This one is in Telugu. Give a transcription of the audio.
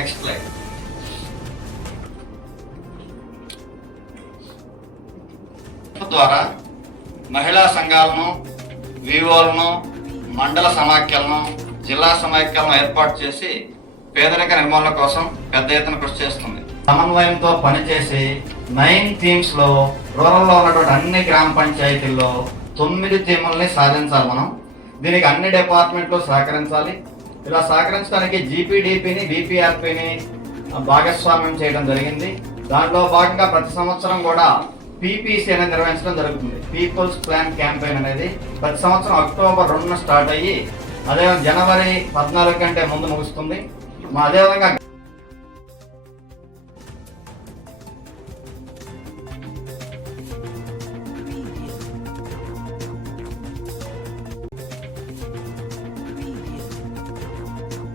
Next slide. ద్వారా మహిళా సంఘాలను, వివోలను, మండల సమాఖ్యలను, జిల్లా సమాఖ్యలను ఏర్పాటు చేసి పేదరిక నిర్మూలన కోసం పెద్ద ఎత్తున కృషి చేస్తుంది. సమన్వయంతో పనిచేసి 9 థీమ్స్ లో రూరల్లో ఉన్నటువంటి అన్ని గ్రామ పంచాయతీల్లో 9 థీముల్ని సాధించాలి మనం. దీనికి అన్ని డిపార్ట్మెంట్లు సహకరించాలి. ఇలా సహకరించడానికి జీపీడీపీని, బీపీఆర్పీని భాగస్వామ్యం చేయడం జరిగింది. దాంట్లో భాగంగా ప్రతి సంవత్సరం కూడా పీపీసీ అనేది నిర్వహించడం జరుగుతుంది. పీపుల్స్ ప్లాన్ క్యాంపెయిన్ అనేది ప్రతి సంవత్సరం అక్టోబర్ 2న స్టార్ట్ అయ్యి అదే జనవరి 14 కంటే ముందు ముగుస్తుంది. అదేవిధంగా